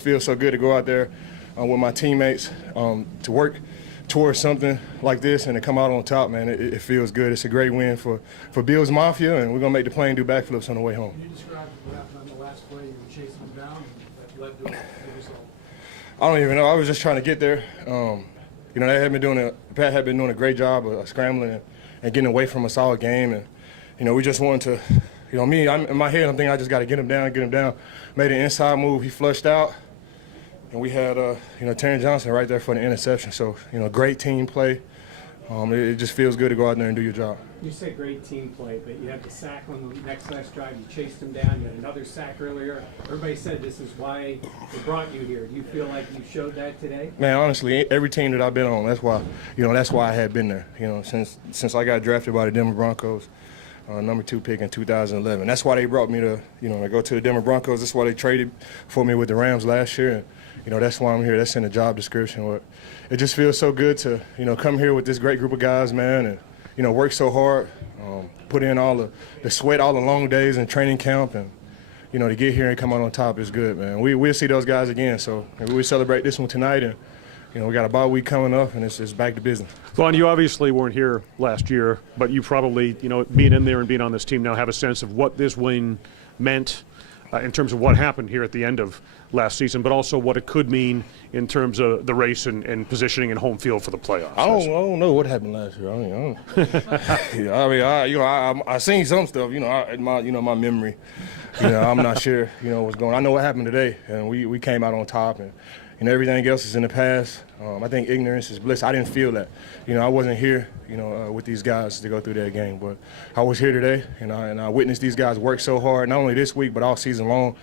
It feels so good to go out there with my teammates to work towards something like this and to come out on top, man. It feels good. It's a great win for Bills Mafia, and we're going to make the play and do backflips on the way home. Can you describe what happened on the last play? You were chasing him down, and that led to a result. I don't even know. I was just trying to get there. Pat had been doing a great job of scrambling and getting away from us all game, and we just wanted to. In my head, I'm thinking I just got to get him down. Made an inside move. He flushed out. And we had, Taron Johnson right there for the interception. So, great team play. It just feels good to go out there and do your job. You say great team play, but you had the sack on the next last drive. You chased him down. You had another sack earlier. Everybody said this is why they brought you here. Do you feel like you showed that today? Man, honestly, every team that I've been on, that's why I had been there. Since I got drafted by the Denver Broncos, number 2 pick in 2011. That's why they brought me to go to the Denver Broncos. That's why they traded for me with the Rams last year. And, that's why I'm here. That's in the job description. It just feels so good to, come here with this great group of guys, man, and, work so hard, put in all the sweat, all the long days in training camp, and, to get here and come out on top is good, man. We'll see those guys again, so we celebrate this one tonight, and, we got a bye week coming up, and it's back to business. Vaughn, you obviously weren't here last year, but you probably, being in there and being on this team now, have a sense of what this win meant in terms of what happened here at the end of last season, but also what it could mean in terms of the race and positioning in home field for the playoffs. I don't know what happened last year. I seen some stuff. My memory. I'm not sure. What's going on. I know what happened today, and we came out on top, and everything else is in the past. I think ignorance is bliss. I didn't feel that. I wasn't here. With these guys to go through that game, but I was here today, and I witnessed these guys work so hard, not only this week but all season long.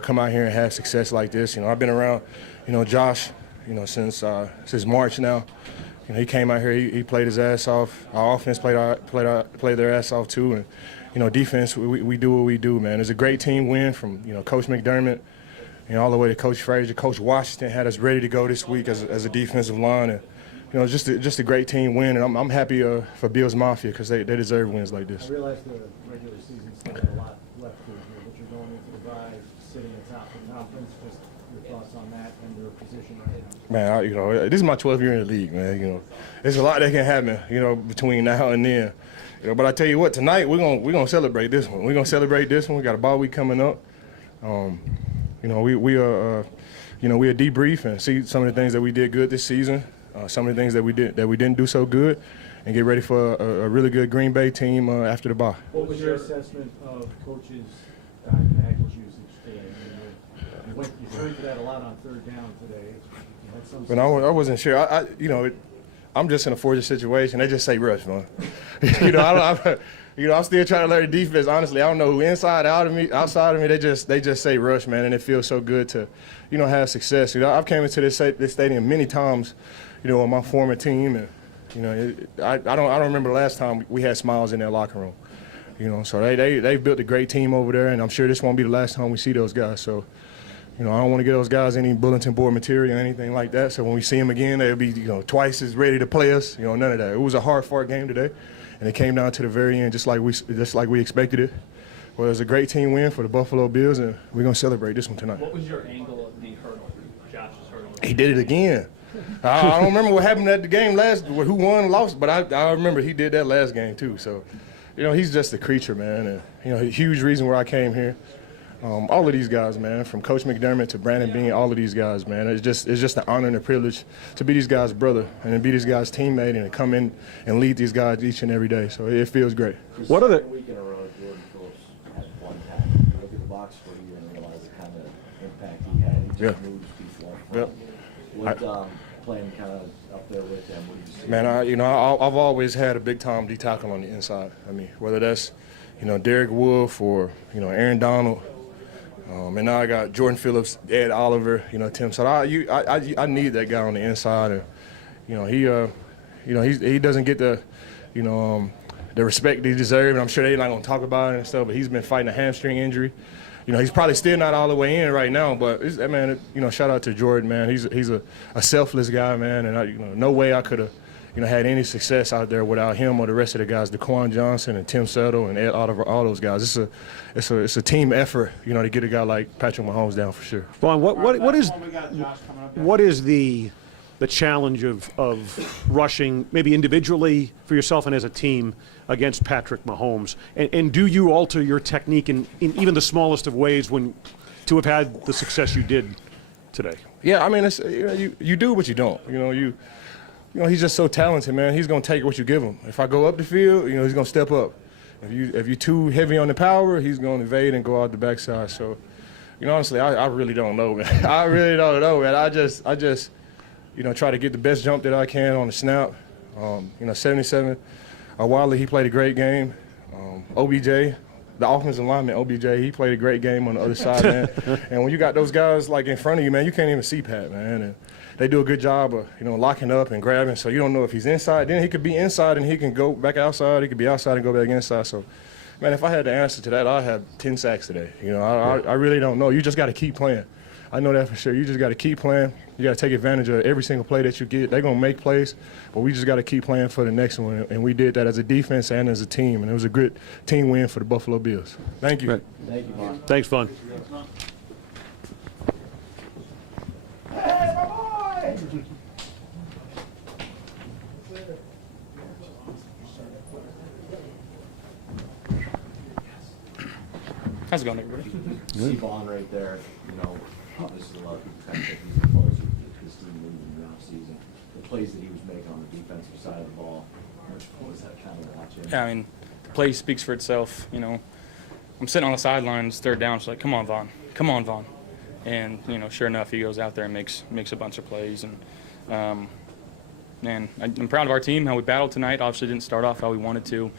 Come out here and have success like this. I've been around, Josh, since March now. He came out here, he played his ass off. Our offense played their ass off too, and defense, we do what we do, man. It's a great team win from Coach McDermott, all the way to Coach Frazier. Coach Washington had us ready to go this week as a defensive line, and just a great team win, and I'm happy for Bills Mafia because they deserve wins like this. I realize the regular season's got a lot left to it here, but you're going into the bye sitting atop the conference. Just your thoughts on that and your position right now? Man, this is my 12th year in the league, man. There's a lot that can happen, between now and then. But I tell you what, tonight we're gonna celebrate this one. We're gonna celebrate this one. We got a bye week coming up. We'll debrief and see some of the things that we did good this season. Some of the things that we didn't do so good, and get ready for a really good Green Bay team after the bye. What was your assessment of coach's dime package usage today? You turned to that a lot on third down today. But I wasn't sure. I'm just in a fortunate situation. They just say rush, man. I'm still trying to learn the defense. Honestly, I don't know who outside of me. They just say rush, man, and it feels so good to, have success. I've came into this stadium many times, on my former team, and I don't remember the last time we had smiles in their locker room. So they've built a great team over there, and I'm sure this won't be the last time we see those guys. So, I don't want to get those guys any bulletin board material or anything like that. So when we see them again, they'll be twice as ready to play us. None of that. It was a hard-fought game today, and it came down to the very end, just like we expected it. Well, it was a great team win for the Buffalo Bills, and we're gonna celebrate this one tonight. What was your angle of the hurdle, Josh's hurdle? He did it again. I don't remember what happened at the game who won, lost, but I remember he did that last game too. So, he's just a creature, man, and a huge reason where I came here. All of these guys, man, from Coach McDermott to Brandon Beane, all of these guys, man. It's just an honor and a privilege to be these guys' brother and to be these guys' teammate and to come in and lead these guys each and every day. So it feels great. What are the week in a row, Jordan Phillips had one tackle. You look at the box score here and realize the kind of impact he had. He just moves people up front. What playing kind of up there with them? What do you see? Man, I've always had a big time D tackle on the inside. I mean, whether that's Derek Wolfe or Aaron Donald. And now I got Jordan Phillips, Ed Oliver, Tim. So I need that guy on the inside, and he doesn't get the respect he deserves. And I'm sure they're not gonna talk about it and stuff. But he's been fighting a hamstring injury. He's probably still not all the way in right now. But shout out to Jordan, man. He's a selfless guy, man. And no way I could have had any success out there without him or the rest of the guys, Taron Johnson and Tim Settle and Ed Oliver, all those guys. It's a team effort, to get a guy like Patrick Mahomes down for sure. Vaughn, what is the challenge of rushing maybe individually for yourself and as a team against Patrick Mahomes? And do you alter your technique in even the smallest of ways to have had the success you did today? Yeah, I mean, it's, you do what you don't. He's just so talented, man. He's gonna take what you give him. If I go up the field, he's gonna step up. If you're too heavy on the power, he's gonna evade and go out the backside. So, honestly, I really don't know, man. I really don't know, man. I just try to get the best jump that I can on the snap. 77. Wiley, he played a great game. OBJ, the offensive lineman, OBJ, he played a great game on the other side, man. And when you got those guys like in front of you, man, you can't even see Pat, man. And they do a good job of, locking up and grabbing, so you don't know if he's inside. Then he could be inside and he can go back outside. He could be outside and go back inside. So, man, if I had the answer to that, I'd have 10 sacks today. I really don't know. You just got to keep playing. I know that for sure. You just got to keep playing. You got to take advantage of every single play that you get. They're going to make plays, but we just got to keep playing for the next one. And we did that as a defense and as a team, and it was a good team win for the Buffalo Bills. Thank you. Right. Thank you, Vaughn. Thanks, Vaughn. Hey, my boy! How's it going, everybody? See Vaughn right there, obviously a lot of people kind of think he's the closer to his team moving in the offseason. The plays that he was making on the defensive side of the ball, what was that kind of watching? Yeah, I mean, the play speaks for itself. I'm sitting on the sidelines, third down. It's like, come on, Vaughn. Come on, Vaughn. And, sure enough, he goes out there and makes a bunch of plays. And I'm proud of our team, how we battled tonight. Obviously didn't start off how we wanted to.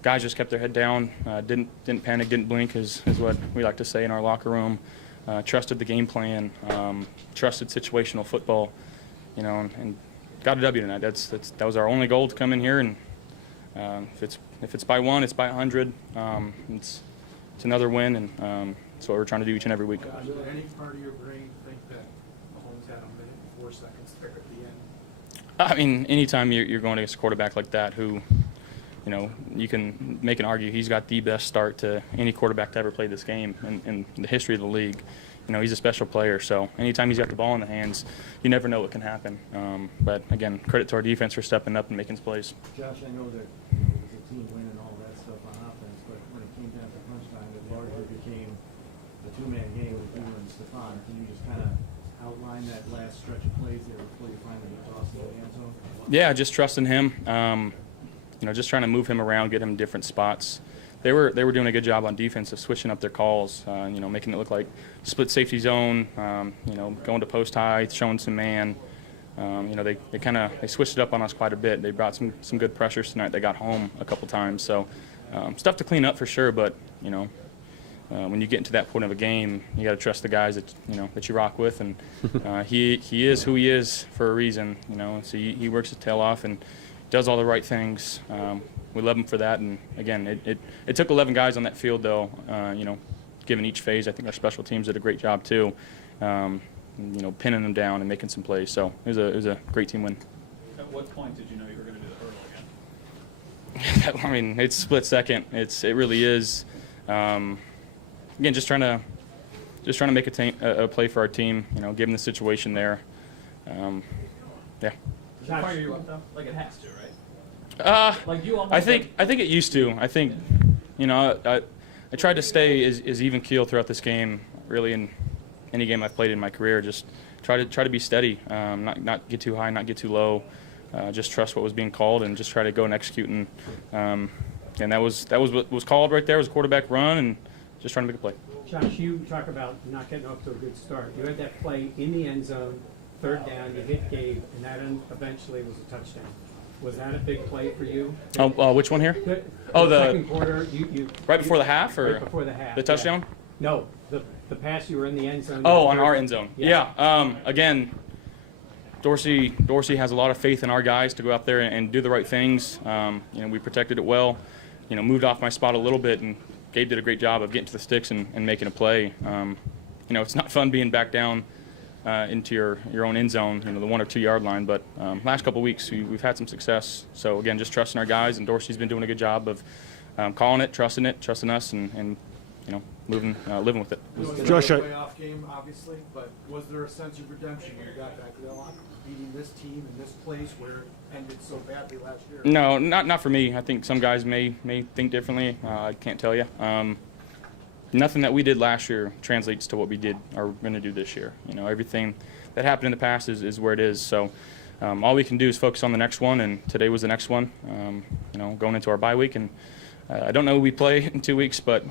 Guys just kept their head down, didn't panic, didn't blink, is what we like to say in our locker room. Trusted the game plan, trusted situational football, and got a W tonight. That was our only goal to come in here, and if it's by one, it's by 100. It's another win, and it's what we're trying to do each and every week. Did any part of your brain think that Mahomes had a minute and 4 seconds there at the end? I mean, anytime you're going against a quarterback like that who, you can make an argue he's got the best start to any quarterback to ever play this game in the history of the league. He's a special player, so anytime he's got the ball in the hands, you never know what can happen. But, again, credit to our defense for stepping up and making plays. Josh, I know that it was a team win and all that stuff on offense, but when it came down to crunch time, it largely became a two-man game with you and Stefon. Can you just kind of outline that last stretch of plays there before you finally get Dawson in the end zone? Yeah, just trusting him. Just trying to move him around, get him in different spots. They were doing a good job on defense of switching up their calls, making it look like split safety zone, going to post high, showing some man. They switched it up on us quite a bit. They brought some good pressures tonight. They got home a couple times, so stuff to clean up for sure. But when you get into that point of a game, you got to trust the guys that you rock with, and he is who he is for a reason. So he works his tail off and does all the right things. We love him for that, and again, it took 11 guys on that field, though. Given each phase, I think our special teams did a great job too. Pinning them down and making some plays. So it was a great team win. At what point did you know you were going to do the hurdle again? I mean, it's split second. It really is. Again, just trying to make a play for our team. Given the situation there. Yeah. Fire you up though, like it has to, right? Like you almost. I think it used to. I think, I tried to stay as even keel throughout this game. Really, in any game I've played in my career, just try to be steady, not get too high, not get too low. Just trust what was being called and just try to go and execute. And that was what was called right there. Was a quarterback run and just trying to make a play. Josh, you talk about not getting off to a good start. You had that play in the end zone, third down, you hit Gabe, and that eventually was a touchdown. Was that a big play for you? Which one here? The the second quarter, you right before the half, or right before the half. the touchdown? Yeah. No, the pass you were in the end zone. Oh, on our end zone. Yeah. Again, Dorsey has a lot of faith in our guys to go out there and do the right things. We protected it well. Moved off my spot a little bit, and Gabe did a great job of getting to the sticks and making a play. It's not fun being back down into your own end zone, the 1 or 2 yard line. But last couple of weeks we've had some success. So again, just trusting our guys, and Dorsey's been doing a good job of calling it, trusting us, and living with it. Josh, Playoff game, obviously, but was there a sense of redemption when you got back to the locker room, beating this team in this place where it ended so badly last year? No, not for me. I think some guys may think differently. I can't tell you. Nothing that we did last year translates to what we did or we're going to do this year. Everything that happened in the past is where it is. So all we can do is focus on the next one, and today was the next one. Going into our bye week, and I don't know who we play in 2 weeks, but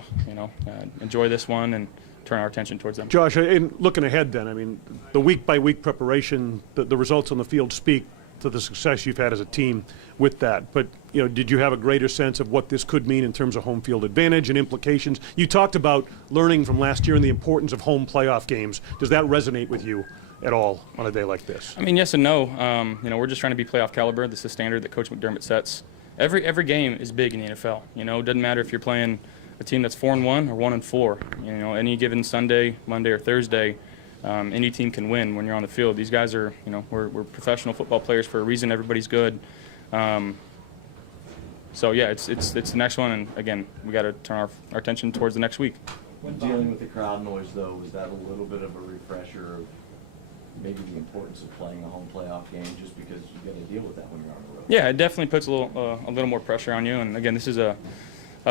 enjoy this one and turn our attention towards them. Josh, in looking ahead then, I mean, the week-by-week preparation, the results on the field speak to the success you've had as a team with that. But, did you have a greater sense of what this could mean in terms of home field advantage and implications? You talked about learning from last year and the importance of home playoff games. Does that resonate with you at all on a day like this? I mean, yes and no. We're just trying to be playoff caliber. This is the standard that Coach McDermott sets. Every game is big in the NFL. It doesn't matter if you're playing a team that's 4-1 or 1-4. Any given Sunday, Monday, or Thursday, any team can win when you're on the field. These guys are, we're professional football players for a reason. Everybody's good. So yeah, it's the next one, and again, we got to turn our attention towards the next week. When dealing with the crowd noise, though, was that a little bit of a refresher of maybe the importance of playing a home playoff game, just because you got to deal with that when you're on the road? Yeah, it definitely puts a little more pressure on you. And again, this is a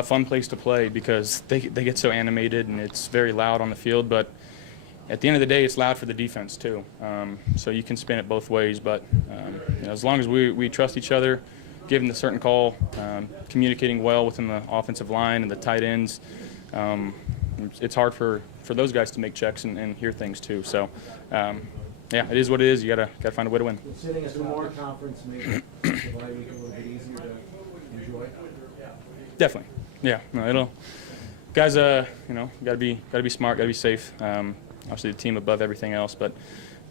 fun place to play because they get so animated and it's very loud on the field. But at the end of the day, it's loud for the defense too. So you can spin it both ways. But as long as we trust each other, giving the certain call, communicating well within the offensive line and the tight ends, it's hard for those guys to make checks and hear things too. So. Yeah, it is what it is. You gotta find a way to win. Sitting at the more conference maybe the bye week a little bit easier to enjoy. Definitely. Yeah. No, it'll. Guys, gotta be smart, gotta be safe. Obviously, the team above everything else, but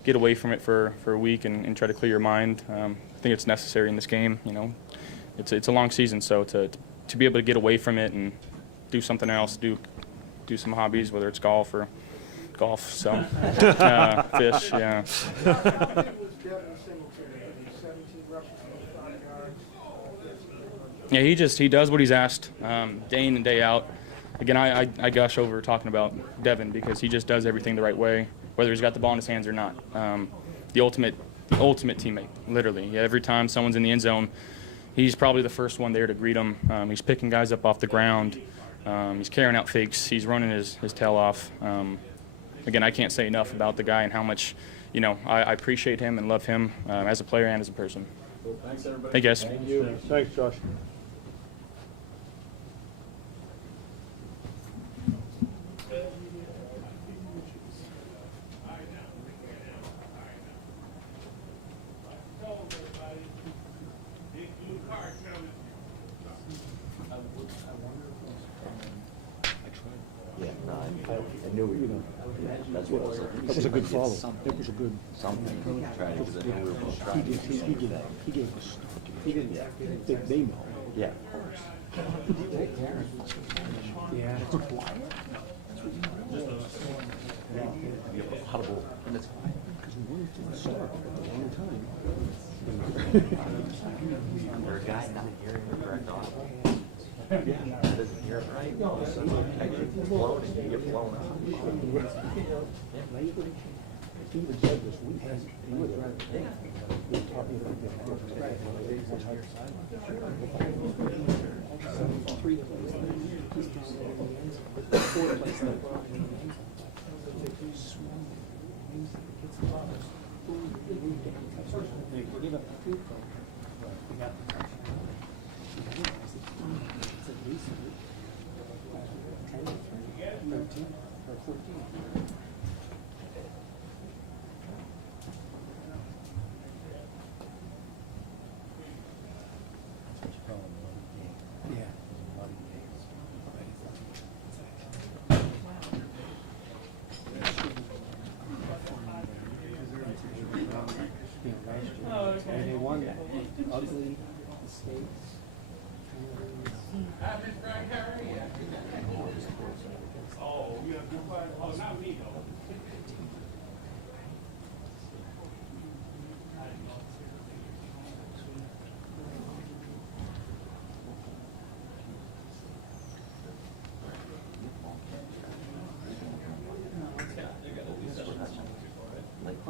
get away from it for a week and try to clear your mind. I think it's necessary in this game. It's a long season, so to be able to get away from it and do something else, do some hobbies, whether it's golf, so fish, yeah. Yeah, he does what he's asked, day in and day out. Again, I gush over talking about Devin because he just does everything the right way, whether he's got the ball in his hands or not. The ultimate teammate, literally. Every time someone's in the end zone, he's probably the first one there to greet them. He's picking guys up off the ground. He's carrying out fakes. He's running his tail off. Again, I can't say enough about the guy and how much, I appreciate him and love him as a player and as a person. Cool. Thanks, everybody. Thank you, guys. Thank you. Thanks, Josh. Yeah, no, I knew we were. That's what I was like. That was a good follow. It was a good. Something. Trying because I knew we were both trying to do the same thing. He gave us. Yeah. They know. Yeah, of course. Yeah. You have a audible, and it's quiet. Because we wanted to start for a long time. Or a guy not hearing the correct audible. Yeah, doesn't hear it right. All of a sudden, you get blown and you get blown out. He was dead this week. He was right. We were talking about And they won that ugly mistakes.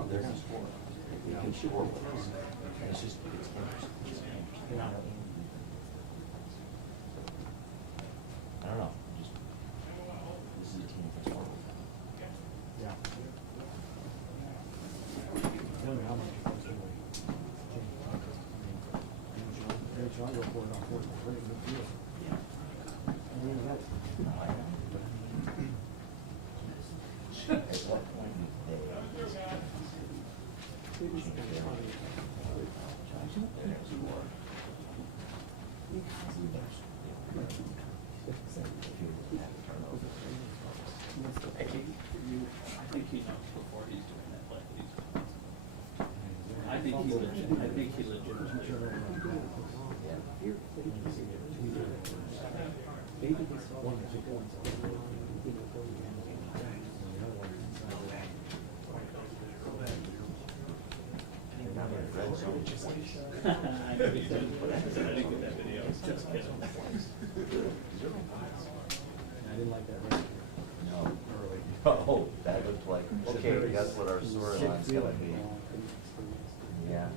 They're gonna score. They can score with us. It's just, it's interesting. I don't know, just, this is a team that's scored with them. Yeah. I wonder how much it costs to They're trying to go for it on fourth and three, good deal. I mean, that's. At what point do they? I think he knows before he's doing that play. I think he legitimately. I know he didn't put it, I didn't get that video, it's just kidding. I didn't like that right. No. Oh, that looked like, okay, that's what our storyline's gonna be. Yeah.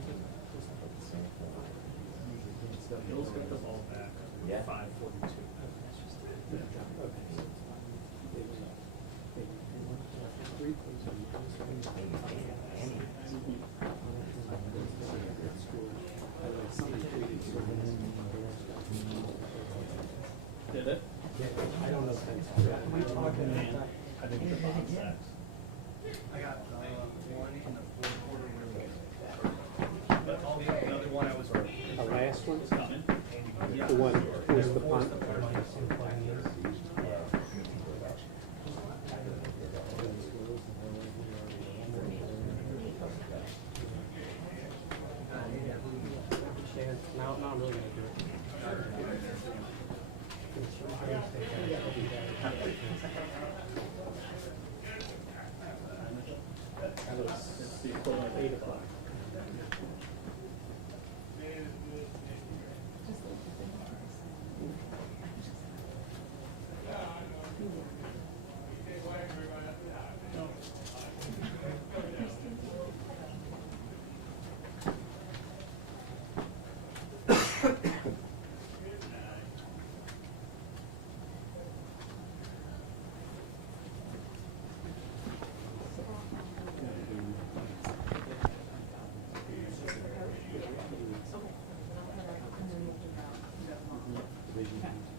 Bills get the ball back. Yeah. 5:42. Did it? I don't know if that's. I think the bomb sacks. I got one in the fourth quarter where but all the other one I was. The last one? Coming. The one, who was the punt? Now I'm really gonna do it. It's the equivalent of 8 o'clock.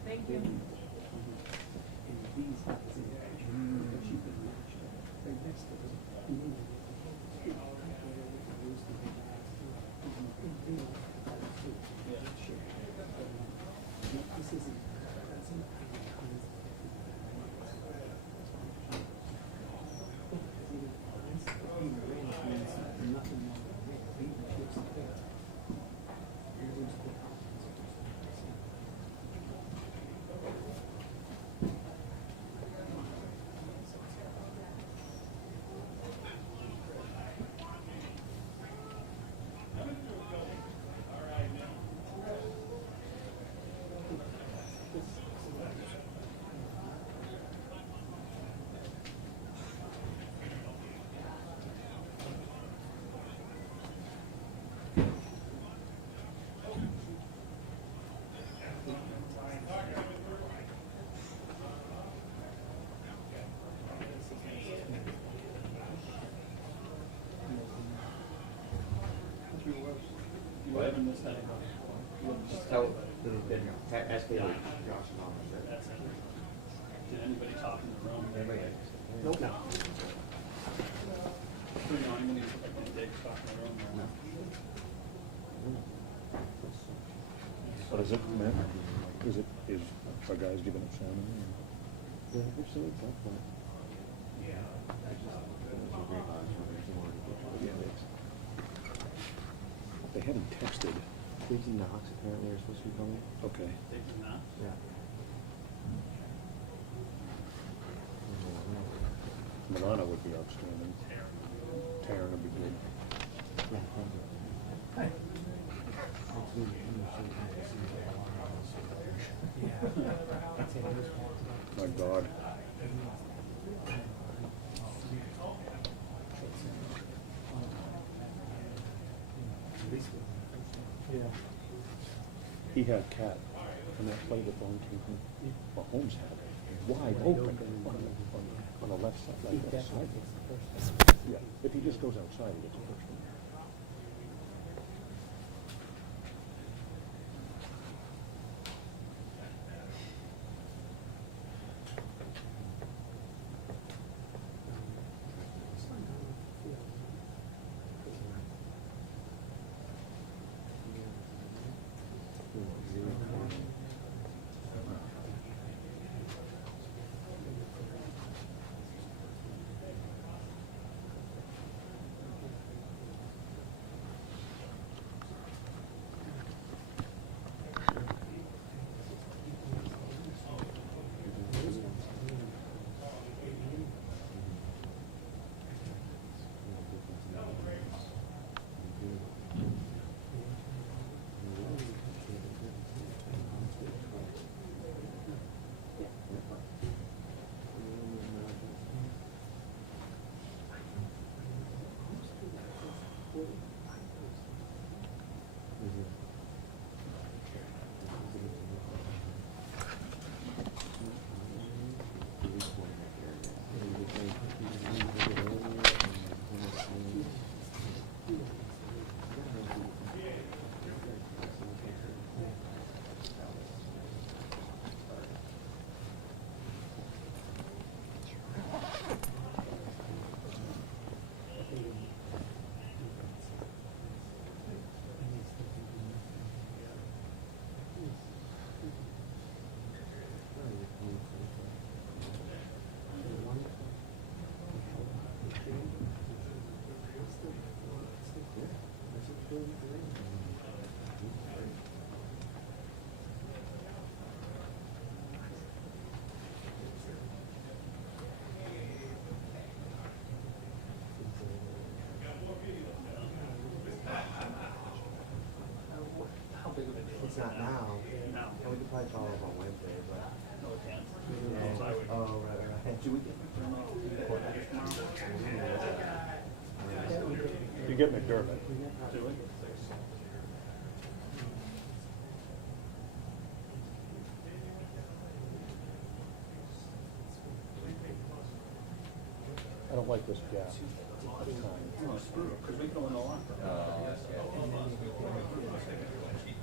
Thank you. You haven't missed that. So, ask me what Dawson Knox said. Did anybody talk in the room? Nope, no. You know, anybody like Diggs talk in the room? No. What is it, Matt? Is our guys giving up salmon? Yeah, actually, it's up, but. Yeah. They hadn't texted. Diggs and Knox apparently are supposed to be coming. Okay. Diggs and Knox? Yeah. Milano would be outstanding. Taron would be good. Yeah, thank you. My God. He had Cat, and that play the ball came from Mahomes had it wide open on the left side. Left side. Yeah, if he just goes outside, he gets a first one. It's not now. No. We could probably call it on Wednesday, but. No, it can't. Oh, right. Do we get? You get McDermott. I don't like this gap. Because we can only know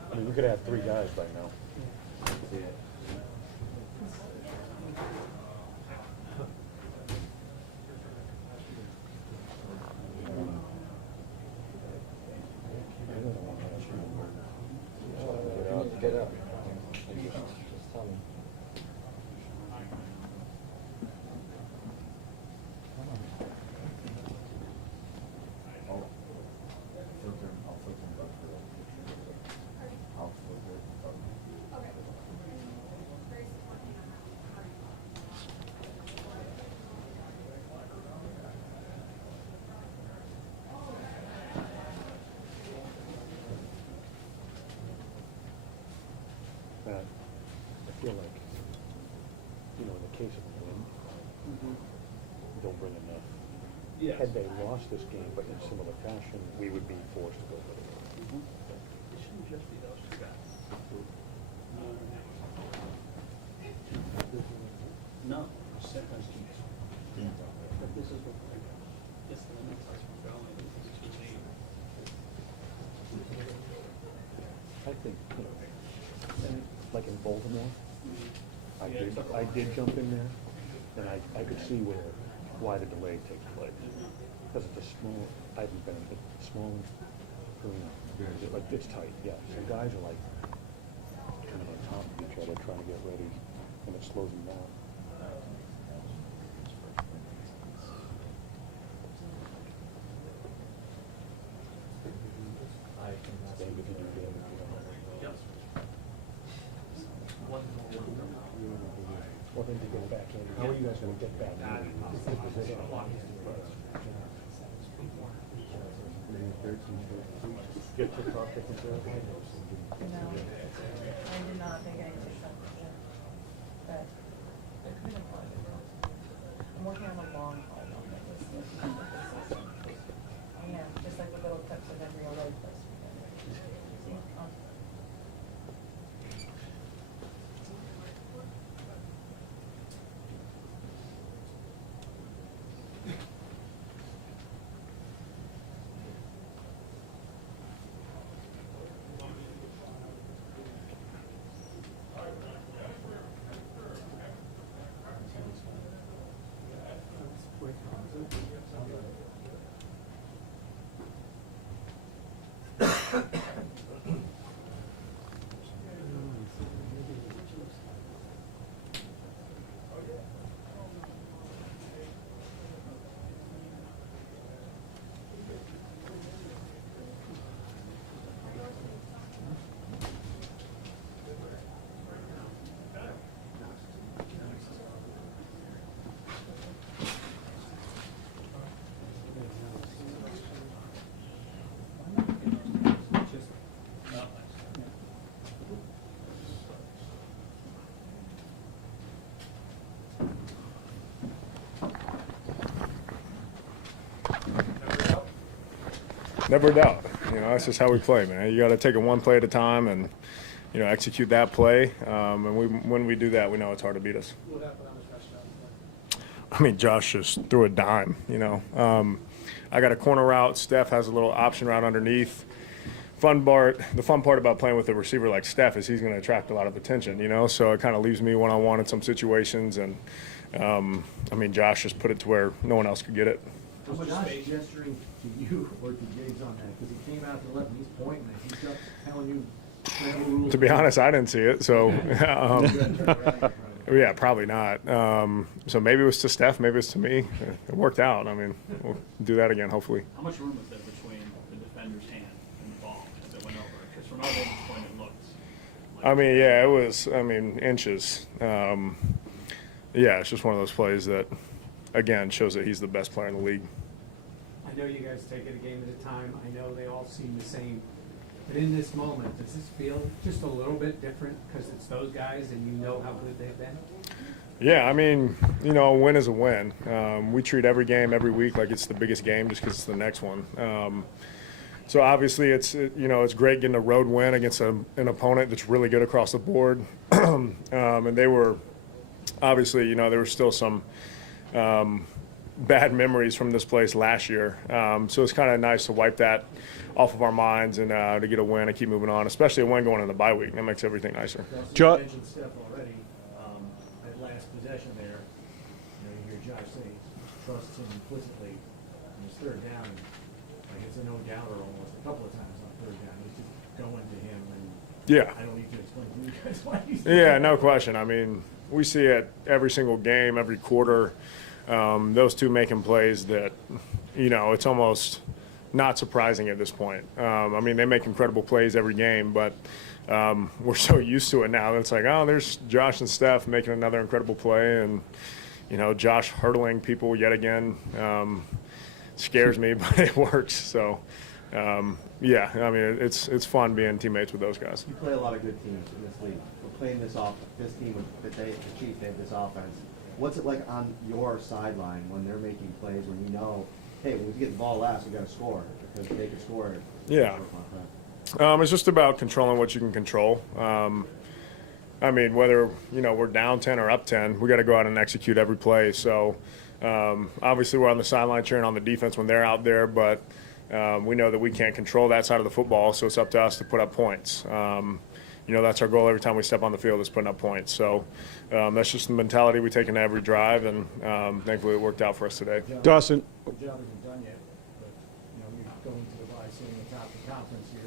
I mean, we could have 3 guys right now. Get up. Just tell me. That I feel like, you know, in the case of a win, don't bring enough. Yes. Had they lost this game, but in similar fashion, we would be forced to go with it. It shouldn't just be those 2 guys. No, set those teams. But this is what, this is the next place we're going. This is what we need. I think, you know, like in Baltimore, I did jump in there, and I could see why the delay takes place. Because it's a small, I haven't been, it's small arena. Like, it's tight, yeah. So guys are like kind of on top of each other trying to get ready, and it slows them down. Well, then to get back in, how are you guys going to get back in? Get kicked off, taken care of? No, I did not think I did something. But I could have done it. I'm working on a long haul on this. Yeah, just like the little clips of every LA place. Never a doubt. You know, that's just how we play, man. You got to take it one play at a time and, you know, execute that play. When we do that, we know it's hard to beat us. What happened on the touchdown play? I mean, Josh just threw a dime, you know. I got a corner route. Steph has a little option route underneath. The fun part about playing with a receiver like Steph is he's going to attract a lot of attention, you know. So it kind of leaves me one-on-one in some situations. And, I mean, Josh just put it to where no one else could get it. Was Josh gesturing to you or to Diggs on that? Because he came out to the left and he's pointing and he's just telling you the rules. To be honest, I didn't see it. So, yeah, probably not. So maybe it was to Steph, maybe it's to me. It worked out. I mean, we'll do that again, hopefully. How much room was there between the defender's hand and the ball as it went over? Because from our vantage point, it looked like I mean, yeah, it was, inches. Yeah, it's just one of those plays that, again, shows that he's the best player in the league. I know you guys take it a game at a time. I know they all seem the same. But in this moment, does this feel just a little bit different because it's those guys and you know how good they've been? Yeah, I mean, you know, a win is a win. We treat every game every week like it's the biggest game just because it's the next one. So obviously it's great getting a road win against an opponent that's really good across the board. And they were obviously, you know, there were still some bad memories from this place last year. So it's kind of nice to wipe that off of our minds and to get a win and keep moving on, especially a win going in the bye week. That makes everything nicer. You mentioned Steph already. That last possession there, you hear Josh say he trusts him implicitly. And it's third down. Like it's a no-doubter almost. A couple of times on third down. He's just going to him. And Yeah. I don't need to explain to you guys why he's Yeah, no question. I mean, we see it every single game, every quarter. Those two making plays that, you know, it's almost not surprising at this point. I mean, they make incredible plays every game, but we're so used to it now that it's like, oh, there's Josh and Steph making another incredible play, and, you know, Josh hurdling people yet again scares me, but it works. So, yeah, I mean, it's fun being teammates with those guys. You play a lot of good teams in this league. We're playing this team the Chiefs, they have this offense. What's it like on your sideline when they're making plays, when you know, hey, when we get the ball last, we got to score because they can score it. Yeah. It's just about controlling what you can control. I mean, whether, you know, we're down 10 or up 10, we got to go out and execute every play. So, obviously, we're on the sideline cheering on the defense when they're out there, but we know that we can't control that side of the football, so it's up to us to put up points. You know, that's our goal every time we step on the field is putting up points. So that's just the mentality we take into every drive, and thankfully it worked out for us today. Dawson. The job isn't done yet, but, you know, you're going to the bye sitting atop the conference here.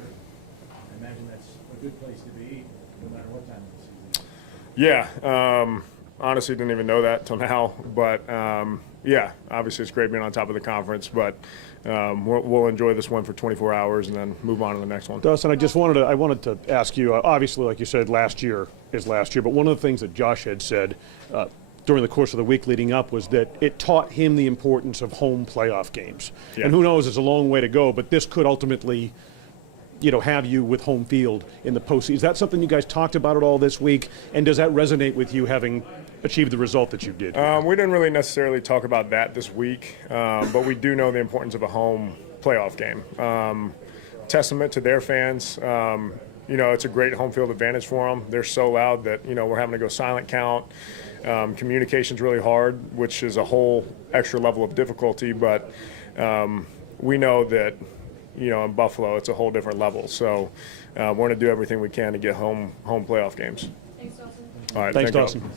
I imagine that's a good place to be, no matter what time of the season. Yeah, honestly didn't even know that till now, but yeah, obviously it's great being on top of the conference, but we'll enjoy this one for 24 hours and then move on to the next one. Dawson, I wanted to ask you, obviously, like you said, last year is last year, but one of the things that Josh had said during the course of the week leading up was that it taught him the importance of home playoff games. Yeah. And who knows, it's a long way to go, but this could ultimately, you know, have you with home field in the postseason. Is that something you guys talked about at all this week? And does that resonate with you having achieved the result that you did? We didn't really necessarily talk about that this week, but we do know the importance of a home playoff game. Testament to their fans. You know, it's a great home field advantage for them. They're so loud that, you know, we're having to go silent count. Communication's really hard, which is a whole extra level of difficulty, but we know that, you know, in Buffalo, it's a whole different level. So we're going to do everything we can to get home playoff games. Thanks, Dawson. All right, Thanks, thank Dawson. you.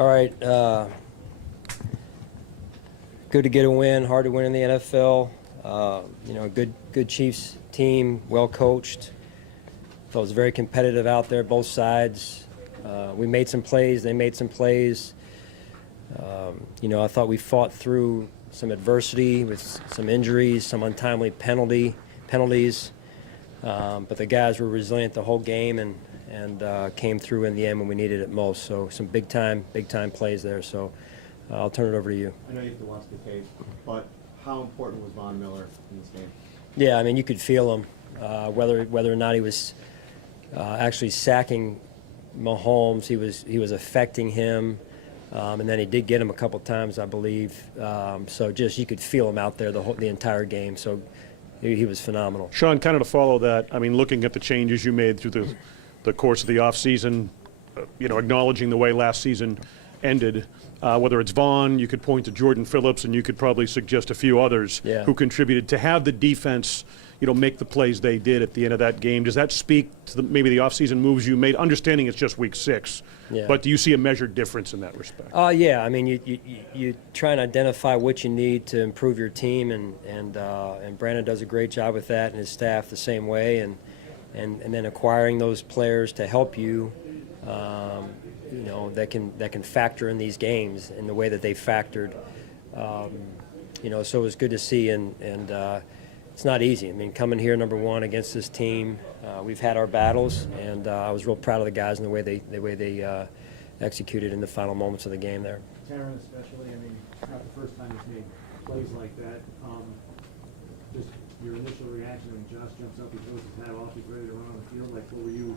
All right. Good to get a win. Hard to win in the NFL. Good Chiefs team, well coached. Felt it was very competitive out there, both sides. We made some plays. They made some plays. I thought we fought through some adversity with some injuries, some untimely penalties. But the guys were resilient the whole game and came through in the end when we needed it most. So some big time plays there. So I'll turn it over to you. I know you have to watch the tape, but how important was Von Miller in this game? Yeah, I mean, you could feel him, whether or not he was actually sacking Mahomes. He was affecting him, and then he did get him a couple times, I believe. So just you could feel him out there the entire game. So he was phenomenal. Sean, kind of to follow that, I mean, looking at the changes you made through the course of the offseason, acknowledging the way last season ended, whether it's Vaughn, you could point to Jordan Phillips, and you could probably suggest a few others who contributed to have the defense, make the plays they did at the end of that game. Does that speak to maybe the offseason moves you made, understanding it's just week 6? Yeah. But do you see a measured difference in that respect? Yeah. I mean, you try and identify what you need to improve your team, and Brandon does a great job with that, and his staff the same way, and then acquiring those players to help you. That can factor in these games in the way that they factored. So it was good to see, and it's not easy. I mean, coming here number 1 against this team, we've had our battles, and I was real proud of the guys and the way they executed in the final moments of the game there. Taron especially, I mean, not the first time he's made plays like that. Just your initial reaction when Josh jumps up, he throws his hat off, he's ready to run on the field. Like, what were you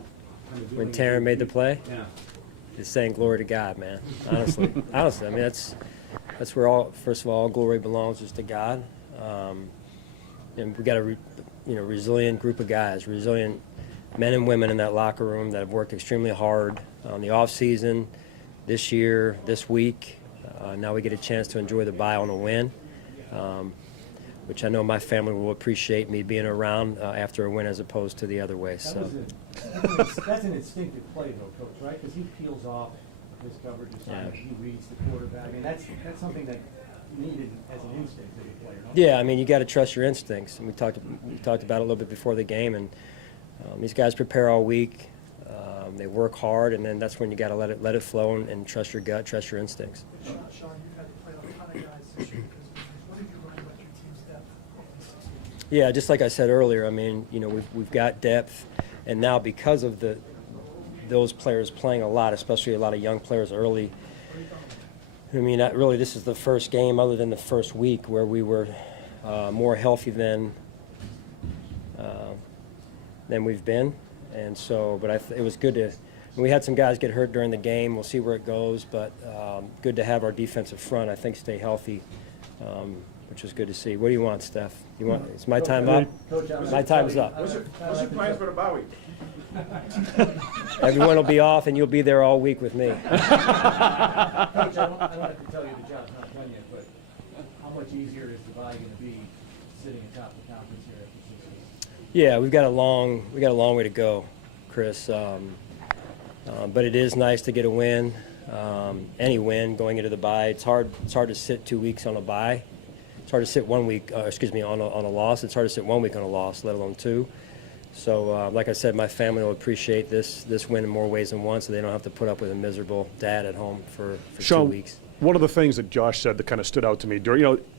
kind of doing? When Taron made the play? Yeah. Just saying glory to God, man. Honestly, I mean that's where first of all glory belongs just to God, and we got a resilient group of guys, resilient men and women in that locker room that have worked extremely hard on the off season, this year, this week. Now we get a chance to enjoy the bye on a win, which I know my family will appreciate me being around after a win as opposed to the other way. So. That's an instinctive play, though, Coach, right? Because he peels off his coverage assignment. He reads the quarterback. I mean, that's something that needed as an instinct as a player. Yeah, I mean, you got to trust your instincts. And we talked about it a little bit before the game, and these guys prepare all week. They work hard, and then that's when you got to let it flow and trust your gut, trust your instincts. Sean, you had to play a ton of guys this year. What did you learn about your team's depth? Yeah, just like I said earlier, I mean, we've got depth, and now because of those players playing a lot, especially a lot of young players early. I mean, this is the first game other than the first week where we were more healthy than we've been, and so. But it was good to. We had some guys get hurt during the game. We'll see where it goes, but good to have our defensive front, I think, stay healthy, which was good to see. What do you want, Steph? It's my time up? My time's up. What's your plans for the bye week? Everyone will be off, and you'll be there all week with me. Coach, I don't have to tell you the job's not done yet, but how much easier is the bye going to be sitting atop the conference here after 6 weeks? Yeah, we got a long way to go, Chris. But it is nice to get a win, any win going into the bye. It's hard to sit 2 weeks on a bye. It's hard to sit 1 week, on a loss. It's hard to sit 1 week on a loss, let alone 2. So, like I said, my family will appreciate this win in more ways than one, so they don't have to put up with a miserable dad at home for Sean, 2 weeks. One of the things that Josh said that kind of stood out to me,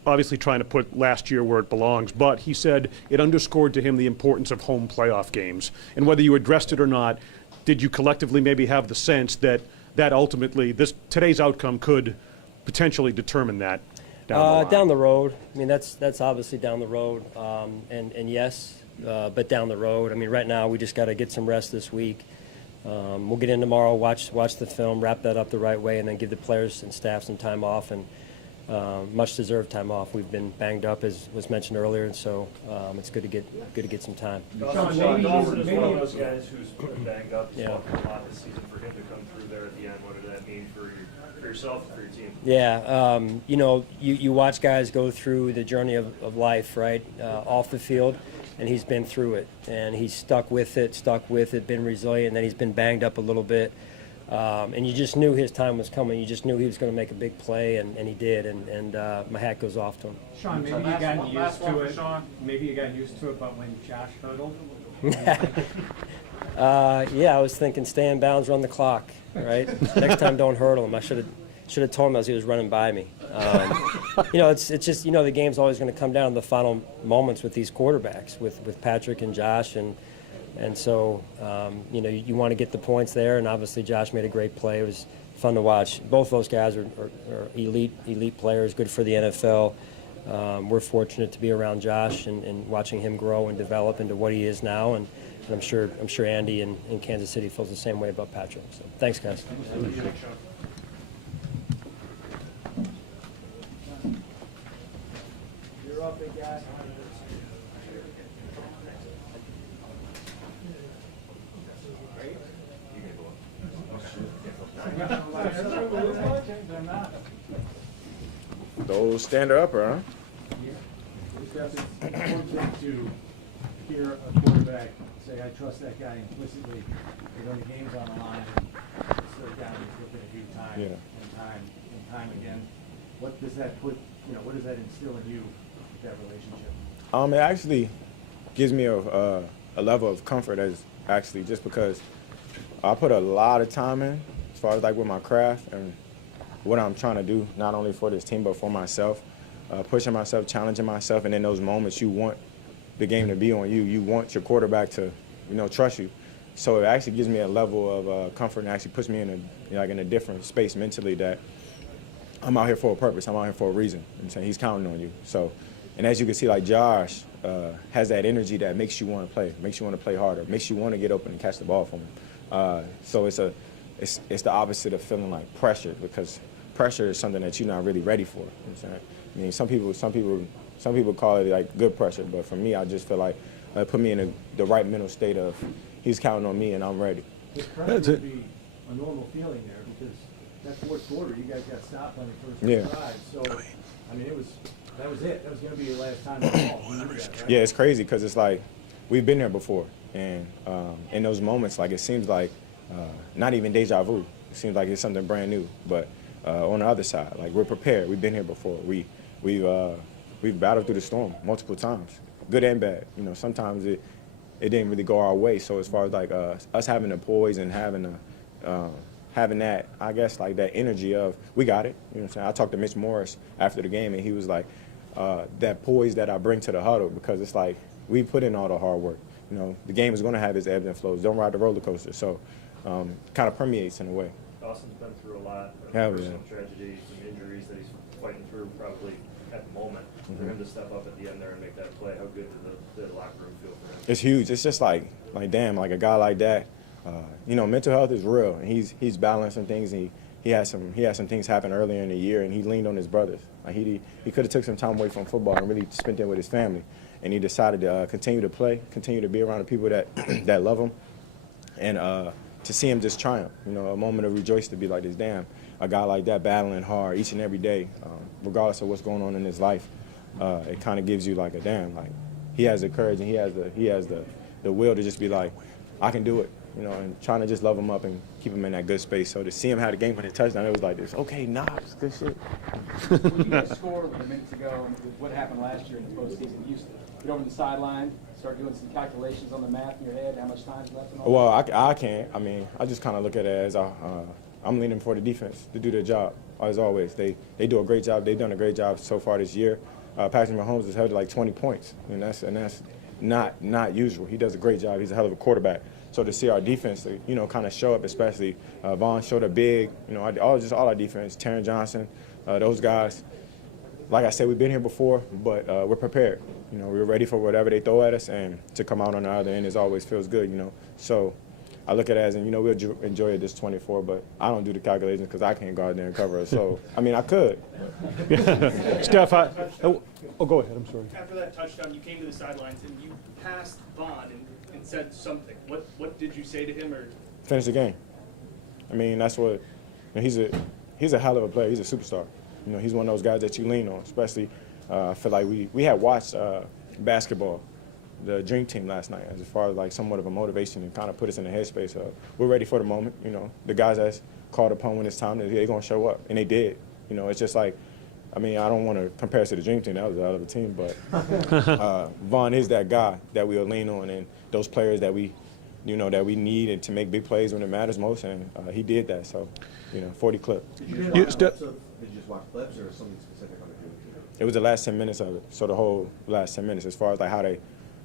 obviously trying to put last year where it belongs, but he said it underscored to him the importance of home playoff games. And whether you addressed it or not, did you collectively maybe have the sense that ultimately today's outcome could potentially determine that down the line? Down the road. I mean, that's obviously down the road, and yes, but down the road. I mean, right now we just got to get some rest this week. We'll get in tomorrow, watch the film, wrap that up the right way, and then give the players and staff some time off, and much-deserved time off. We've been banged up, as was mentioned earlier, and so it's good to get some time. Dawson is one of those guys who's been banged up. He's walked a lot this season. For him to come through there at the end, what did that mean for yourself and for your team? Yeah, you watch guys go through the journey of life, right, off the field, and he's been through it, and he's stuck with it, been resilient, and then he's been banged up a little bit. And you just knew his time was coming. You just knew he was going to make a big play, and he did. And my hat goes off to him. Sean, maybe you got used to it. Maybe you got used to it, but when Josh hurdled, yeah, I was thinking stay in bounds, run the clock, right? Next time don't hurdle him. I should have told him as he was running by me. It's just, the game's always going to come down to the final moments with these quarterbacks, with Patrick and Josh. And so, you want to get the points there. And obviously Josh made a great play. It was fun to watch. Both those guys are elite players, good for the NFL. We're fortunate to be around Josh and watching him grow and develop into what he is now. And I'm sure Andy in Kansas City feels the same way about Patrick. So thanks, guys. You're up, big guy. Those stand-upper, huh? It's important to hear a quarterback say, I trust that guy implicitly. When the game's on the line, it's third down, he's looking at you time and time again. What does that what does that instill in you, that relationship? It actually gives me a level of comfort as actually just because I put a lot of time in as far as like with my craft and what I'm trying to do, not only for this team but for myself, pushing myself, challenging myself, and in those moments you want the game to be on you. You want your quarterback to, trust you. So it actually gives me a level of comfort and actually puts me in a different space mentally that I'm out here for a purpose. I'm out here for a reason. I'm saying he's counting on you. So, and as you can see, like Josh has that energy that makes you want to play, makes you want to play harder, makes you want to get open and catch the ball from him. So it's the opposite of feeling like pressure, because pressure is something that you're not really ready for. You know what I'm saying? I mean, some people call it like good pressure, but for me, I just feel like it put me in the right mental state of he's counting on me and I'm ready. The pressure would be a normal feeling there because that fourth quarter, you guys got stopped on your first drive. So, I mean, that was it. That was going to be your last time at all. You knew that, right? Yeah, it's crazy because it's like we've been there before, and in those moments, like it seems like not even deja vu. It seems like it's something brand new. But on the other side, like we're prepared. We've been here before. We've battled through the storm multiple times, good and bad. Sometimes it didn't really go our way. So as far as like us having the poise and having that, I guess, like that energy of we got it. You know what I'm saying? I talked to Mitch Morris after the game, and he was like, that poise that I bring to the huddle, because it's like we put in all the hard work. The game is going to have its ebbs and flows. Don't ride the roller coaster. So kind of permeates in a way. Dawson's been through a lot of personal tragedies, some injuries that he's fighting through probably at the moment. For him to step up at the end there and make that play, how good did the locker room feel for him? It's huge. It's just like damn, like a guy like that. Mental health is real, and he's balancing things. And he had some things happen earlier in the year, and he leaned on his brothers. Like he could have took some time away from football and really spent it with his family, and he decided to continue to play, continue to be around the people that that love him, and to see him just triumph. A moment of rejoice to be like this. Damn, a guy like that battling hard each and every day, regardless of what's going on in his life. It kind of gives you like a damn, like he has the courage and he has the will to just be like, I can do it. And trying to just love him up and keep him in that good space. So to see him have the game-winning touchdown, it was like this. Okay, Knox, good shit. When you guys scored minutes ago, what happened last year in the postseason, you get over the sideline, start doing some calculations on the math in your head, how much time's left and all Well, I can't. I mean, I just kind of look at it as I'm leaning for the defense to do their job, as always. They do a great job. They've done a great job so far this year. Patrick Mahomes has held like 20 points, and that's not usual. He does a great job. He's a hell of a quarterback. So to see our defense, kind of show up, especially Vaughn showed up big. All our defense, Taron Johnson, those guys. Like I said, we've been here before, but we're prepared. We're ready for whatever they throw at us, and to come out on the other end always feels good. So I look at it as, we'll enjoy it this 24, but I don't do the calculations because I can't go out there and cover it. So I mean, I could. Steph, go ahead. I'm sorry. After that touchdown, you came to the sidelines and you passed Vaughn and said something. What did you say to him? Or Finish the game. I mean, that's what he's a hell of a player. He's a superstar. He's one of those guys that you lean on. Especially, I feel like we had watched basketball the dream team last night, as far as like somewhat of a motivation and kind of put us in the headspace of we're ready for the moment. You know, the guys that's called upon when it's time, they're going to show up, and they did. You know, it's just like, I mean, I don't want to compare us to the dream team. That was a hell of a team, but Vaughn is that guy that we'll lean on, and those players that we, you know, that we need and to make big plays when it matters most, and he did that. So, you know, 40 clip. Did you just watch clips or something specific on the field? It was the last 10 minutes of it. So the whole last 10 minutes, as far as like how they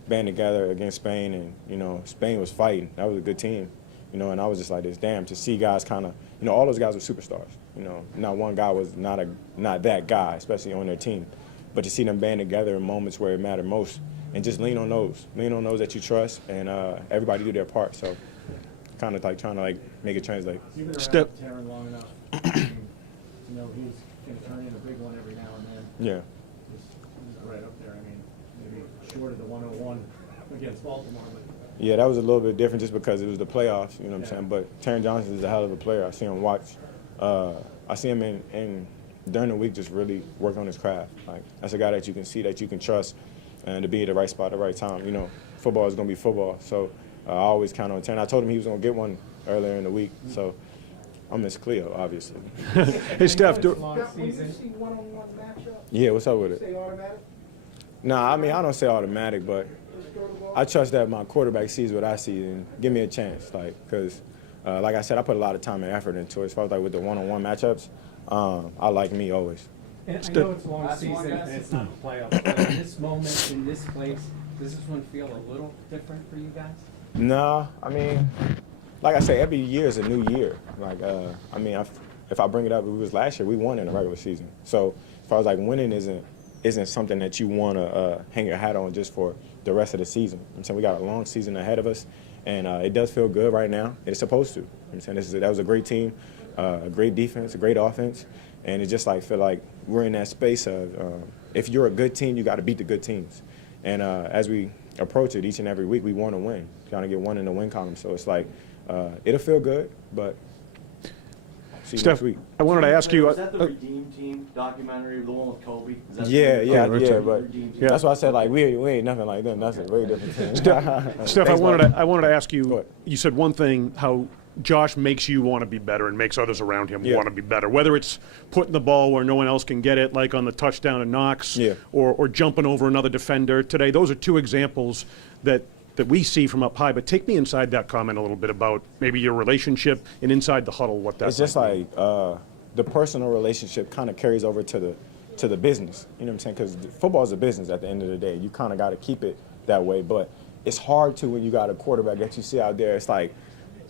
band together against Spain, and you know, Spain was fighting. That was a good team, you know. And I was just like, this damn to see guys kind of, you know, all those guys were superstars. You know, not one guy was not that guy, especially on their team. But to see them band together in moments where it mattered most, and just lean on those that you trust, and everybody do their part. So, kind of like trying to like make it translate. You've been around Taron long enough to know he's going to turn in a big one every now and then. Yeah. He's right up there. I mean, maybe short of the 101 against Baltimore, but. Yeah, that was a little bit different just because it was the playoffs, you know what I'm saying? But Taron Johnson is a hell of a player. I see him I see him in during the week just really work on his craft. Like, that's a guy that you can see, that you can trust, and to be at the right spot at the right time. You know, football is going to be football. So I always count on Taron. I told him he was going to get one earlier in the week. So I'm Miss Cleo, obviously. Hey, Steph. When you see one-on-one matchup, Yeah, what's up with say it? automatic? Nah, I mean, I don't say automatic, but I trust that my quarterback sees what I see and give me a chance. Like, because, like I said, I put a lot of time and effort into it. As far as like with the one-on-one matchups, I like me always. And I know it's a long season and it's not a playoff, but in this moment, in this place, does this one feel a little different for you guys? Nah, I mean, like I say, every year is a new year. Like, I mean, if I bring it up, it was last year, we won in the regular season. So as far as like winning isn't something that you want to hang your hat on just for the rest of the season. I'm saying we got a long season ahead of us, and it does feel good right now. It's supposed to. I'm saying that was a great team, a great defense, a great offense, and it just like feel like we're in that space of if you're a good team, you got to beat the good teams. And as we approach it each and every week, we want to win, trying to get one in the win column. So it's like it'll feel good, but. Steph, I wanted to ask you. Is that the Redeem Team documentary, the one with Kobe? But that's why I said like we ain't nothing like them. That's a very different thing. Steph, I wanted to ask you. You said one thing, how Josh makes you want to be better and makes others around him want to be better. Whether it's putting the ball where no one else can get it, like on the touchdown of Knox, or jumping over another defender today. Those are two examples that we see from up high. But take me inside that comment a little bit about maybe your relationship and inside the huddle, what that's. It's just like the personal relationship kind of carries over to the business. You know what I'm saying? Because football is a business at the end of the day. You kind of got to keep it that way. But it's hard to when you got a quarterback that you see out there. It's like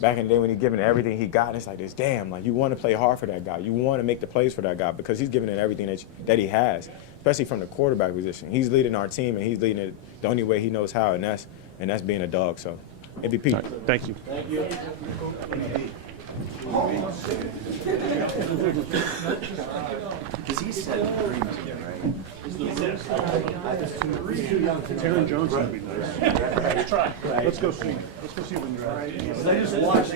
back in the day when he's giving everything he got. It's like this, damn, like you want to play hard for that guy. You want to make the plays for that guy because he's giving it everything that he has, especially from the quarterback position. He's leading our team, and he's leading it the only way he knows how, and that's being a dog. So, MVP. Right, thank you. Thank you. Because he said dream team, right? Taron Johnson would be nice. Let's go see. Let's go see when you're at. I just watched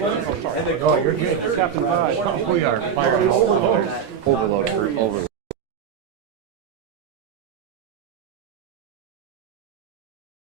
Oh, you're good. Captain Five. We are firing overload for overload.